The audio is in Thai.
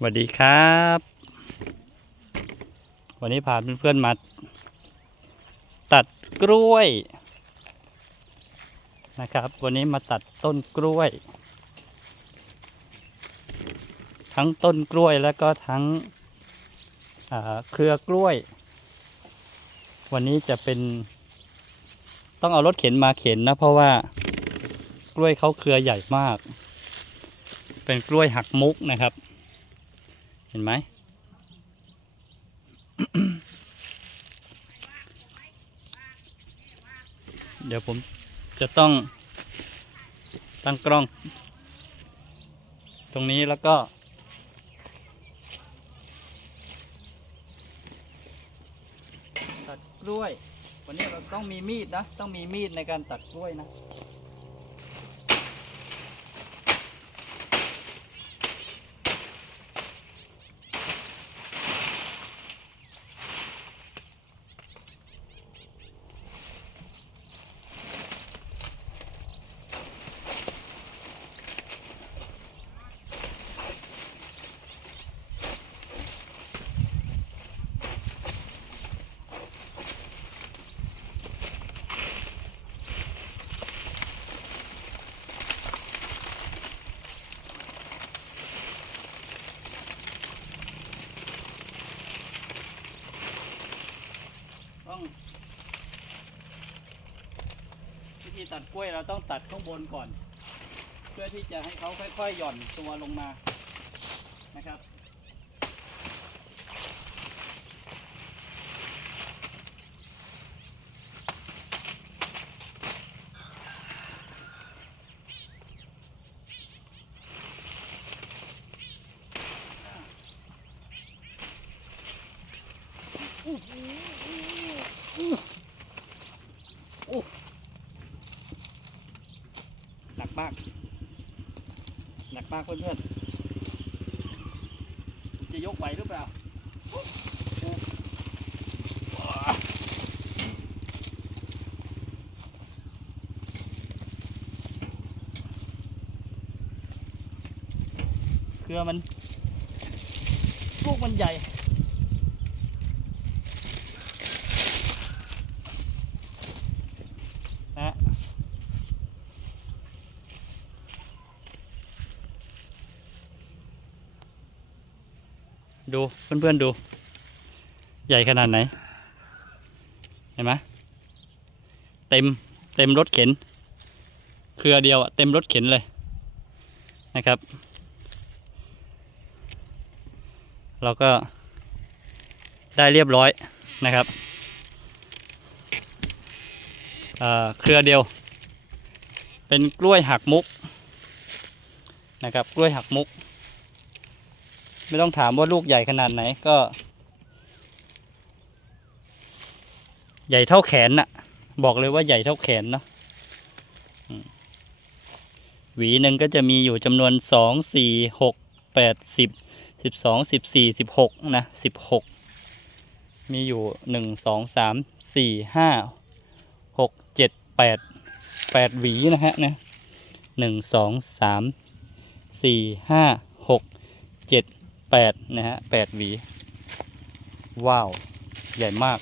สวัสดีครับ วันนี้พาเพื่อนๆมาตัดกล้วยนะครับ วันนี้มาตัดต้นกล้วย ทั้งต้นกล้วยแล้วก็ทั้งเครือกล้วย วันนี้จะเป็น ต้องเอารถเข็นมาเข็นนะ เพราะว่ากล้วยเขาเครือใหญ่มาก เป็นกล้วยหักมุกนะครับ เห็นไหมเดี๋ยวผมจะต้องตั้งกล้อง ตรงนี้แล้วก็ ตัดกล้วย วันนี้เราต้องมีมีดนะ ต้องมีมีดในการตัดกล้วยนะ ต้องวิธีตัดกล้วยเราต้องตัดข้างบนก่อน เพื่อที่จะให้เขาค่อยๆหย่อนตัวลงมานะครับห หนักมาก หนักมากเพื่อนๆ จะยกไหวหรือเปล่าเครือมันลูกมันใหญ่ ดูเพื่อนๆดู ใหญ่ขนาดไหน เห็นไหมเต็มเต็มรถเข็น เครือเดียวเต็มรถเข็นเลยนะครับ เราก็ได้เรียบร้อยนะครับเครือเดียว เป็นกล้วยหักมุกนะครับ กล้วยหักมุก ไม่ต้องถามว่าลูกใหญ่ขนาดไหนก็ ใหญ่เท่าแขนน่ะ บอกเลยว่าใหญ่เท่าแขนเนาะหวีหนึ่งก็จะมีอยู่จำนวนสองสี่หกแปดสิบสิบสองสิบสี่สิบหกนะสิบหกมีอยู่หนึ่งสองสามสี่ห้าหกเจ็ดแปดแปดหวีนะฮะนะหนึ่งสองสามสี่ห้าหกเจ็ด แปดนะฮะแปดหวี ว้าว ใหญ่มาก